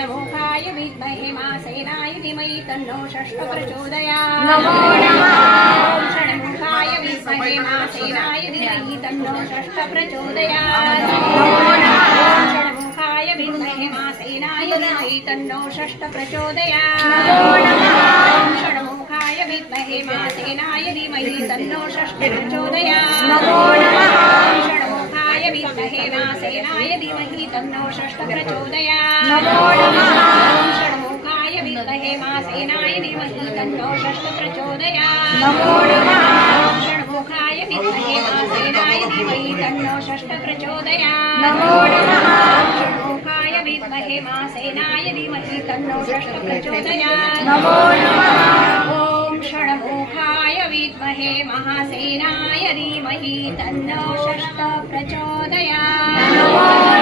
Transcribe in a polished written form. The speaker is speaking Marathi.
षण्मुखाय विद्महे महासेनाय धीमहि तन्नो षष्ठः प्रचोदयात्। नमो नमः। ॐ षण्मुखाय विद्महे महासेनाय धीमहि तन्नो षष्ठः प्रचोदयात्। नमो नमः। ॐ षण्मुखाय विद्महे महासेनाय धीमहि तन्नो षष्ठः प्रचोदयात्। नमो नमः। ॐ षण्मुखाय विद्महे महासेनाय धीमहि तन्नो षष्ठः प्रचोदयात्। नमो नमः। ॐ षण्मुखाय विद्महे महासेनाय धीमहि तन्नो षष्ठः प्रचोदयात्। नमो नमः। ॐ षण्मुखाय विद्महे महासेनाय धीमहि तन्नो षष्ठः प्रचोदयात्। नमो नमः। ॐ षण्मुखाय विद्महे महासेनाय धीमहि तन्नो षष्ठः प्रचोदयात्। नमो नमः। ॐ षण्मुखाय विद्महे महासेनाय धीमहि तन्नो षष्ठः प्रचोदयात्। नमो नमः। ॐ षण्मुखाय विद्महे महासेनाय धीमहि तन्नो षष्ठः प्रचोदयात्। नमो